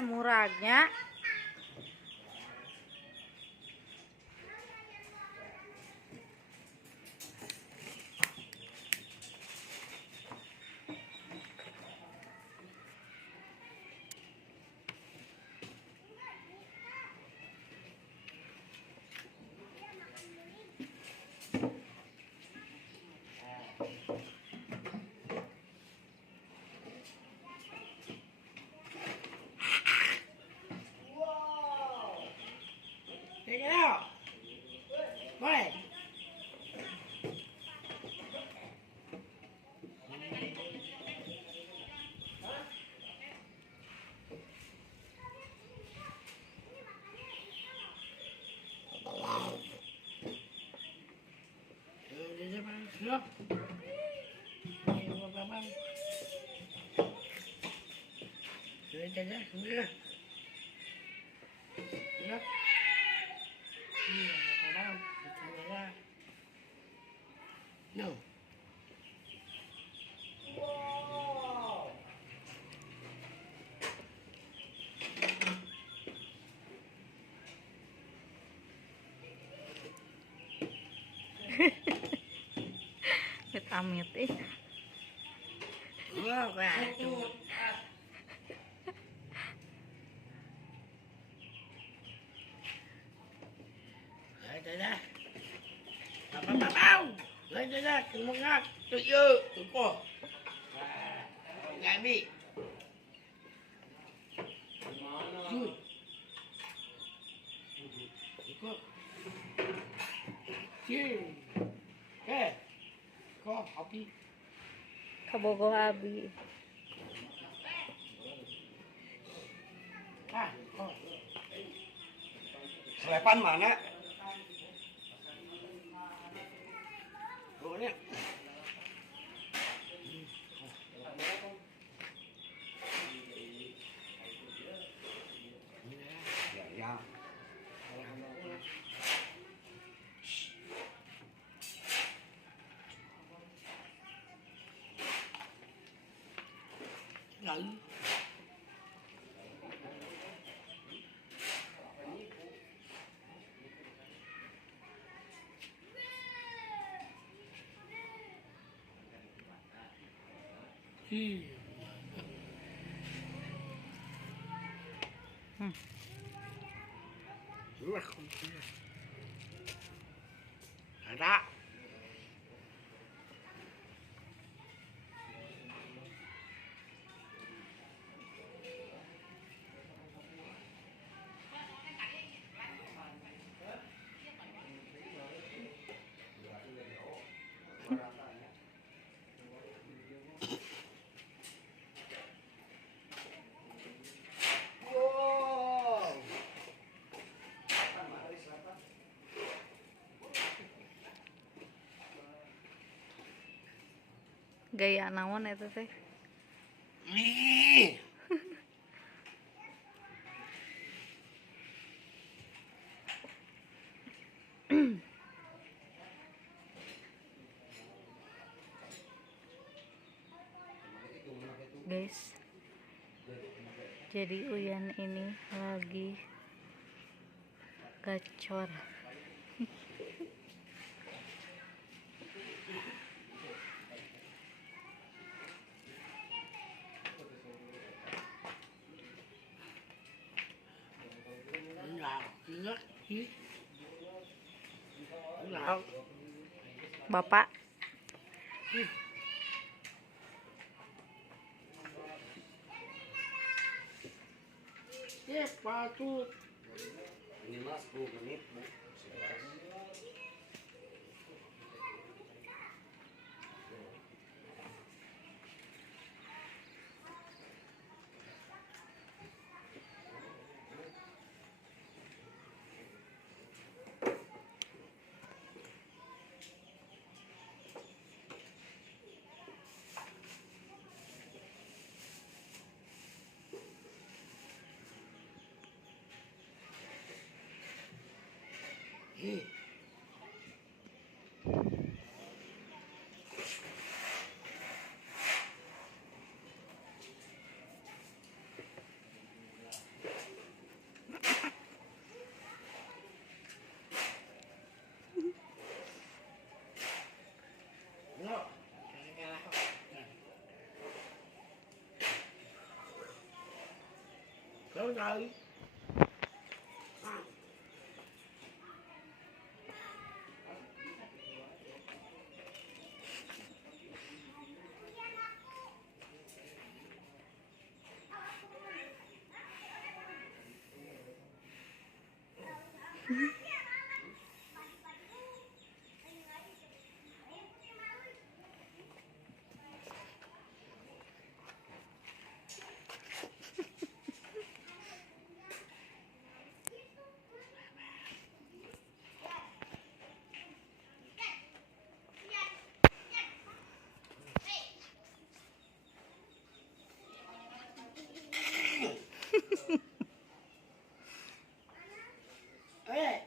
teh murahnya. Take it out. What? Look. No. Amit ih. Oh, kayak itu. Dah. Apa? Dah. Semangat. Tujuh. Tukuh. Ngambil. Tukuh. Kok api? Kabogoh abi. Kok. Selepan mana? Ini. Ya. Lalu. Ada. Gaya naon eta teh? Nih. Guys, jadi Uyan ini lagi gacor. Bapak patut. Ini mas 10 menit. Đâu rồi? Ê!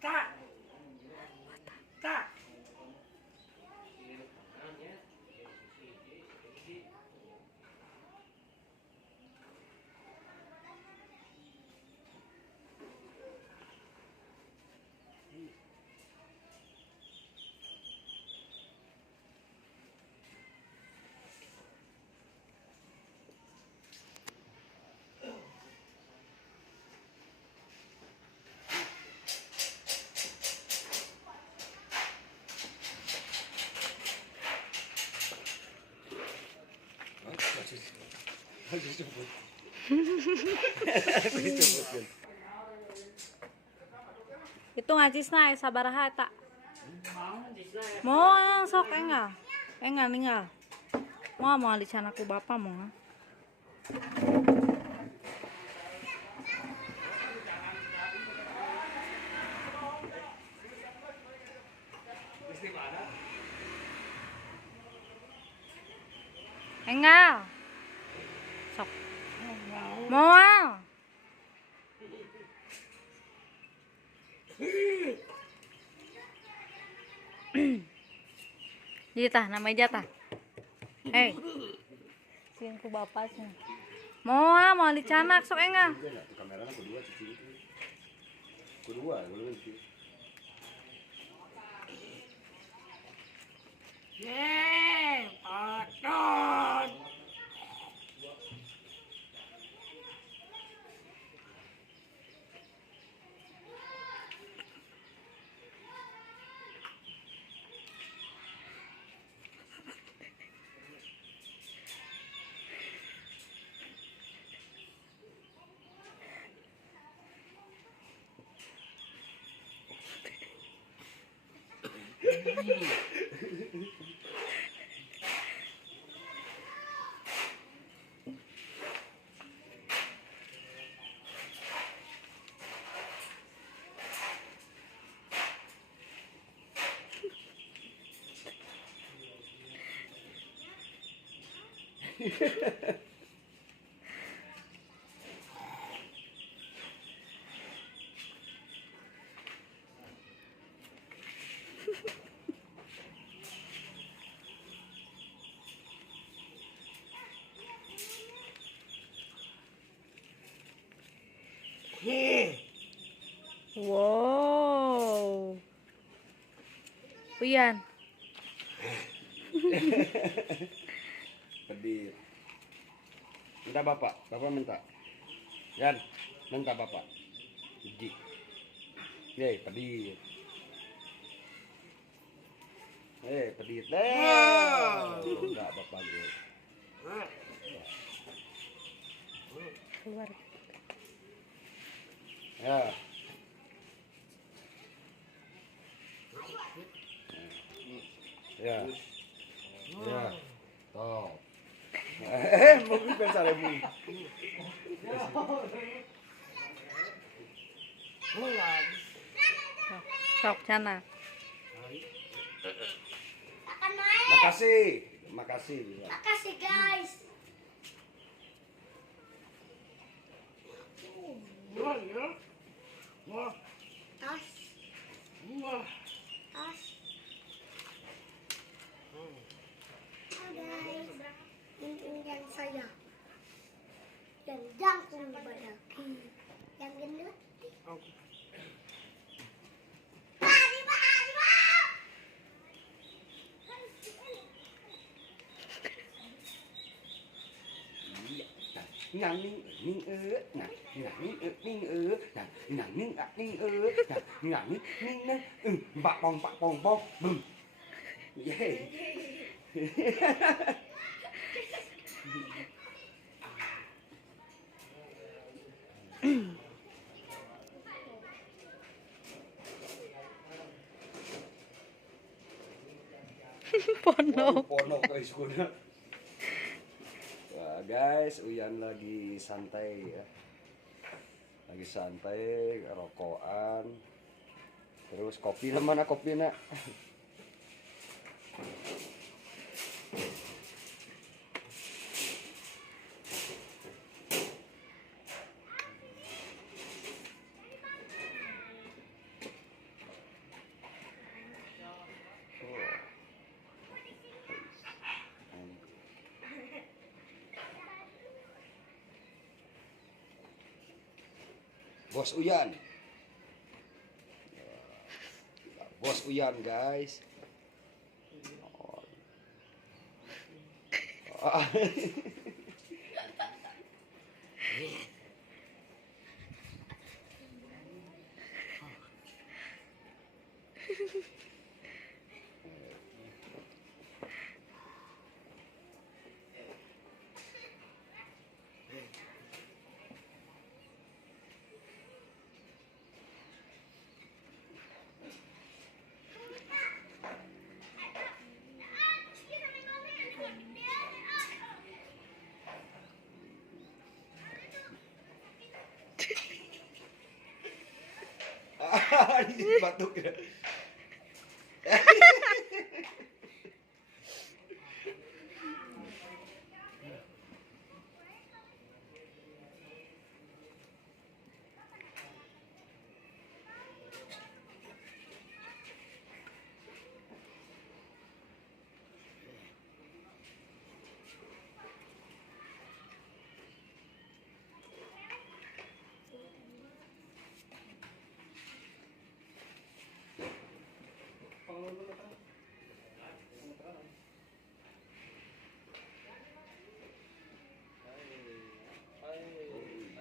Ta! Ta! Itu ngajis na sabaraha eta. Mau sok enggak? Enggak ninggal. Mau dicana ku bapak mau. Enggak. Sok. Mau. Jatah, namanya jatah. Hei. Sing ku bapak sih. Mau dicanak sok enggak? Kameranya kedua cici itu. Kedua, belum itu. Yeah! Paton! Wow. Pian. Pedih. Minta bapak minta. Yan, minta bapak. Uji. Yey, pedih. Pedih deh. Enggak bapak gue. Keluar. Ya. Ya. Ya. Toh. Mungkin pensar mu. Sok cana. Makasih. Makasih. Makasih guys. Wah, ya. Wah, Tas, wah. tas. Hai guys, ini saya. Dan jangkung badaki. Yang gendut. ngang ninh ngang ninh ngang ngang ninh bạc bong bùm yeah. Ponok. Ponok guys kuna. Wah, guys, Uyan lagi santai ya. Lagi santai, rokokan. Terus kopi mana kopinya? Bos Uyan. Bos Uyan, guys. Ini batuk ya.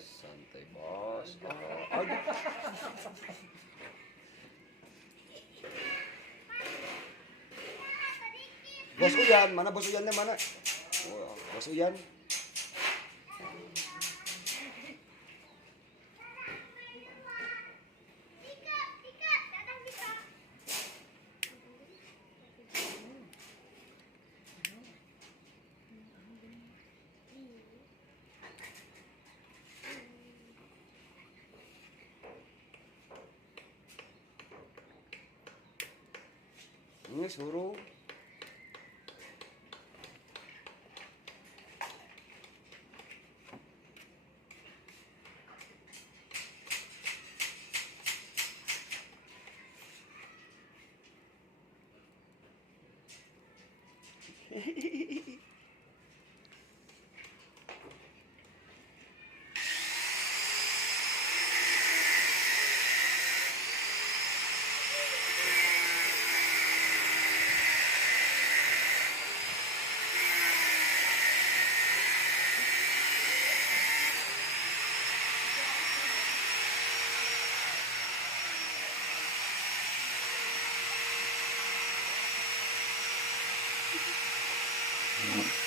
Santai bos. Bos Uyan, mana bos Uyannya mana? Oh, bos Uyan. Ini suruh. Mm-hmm.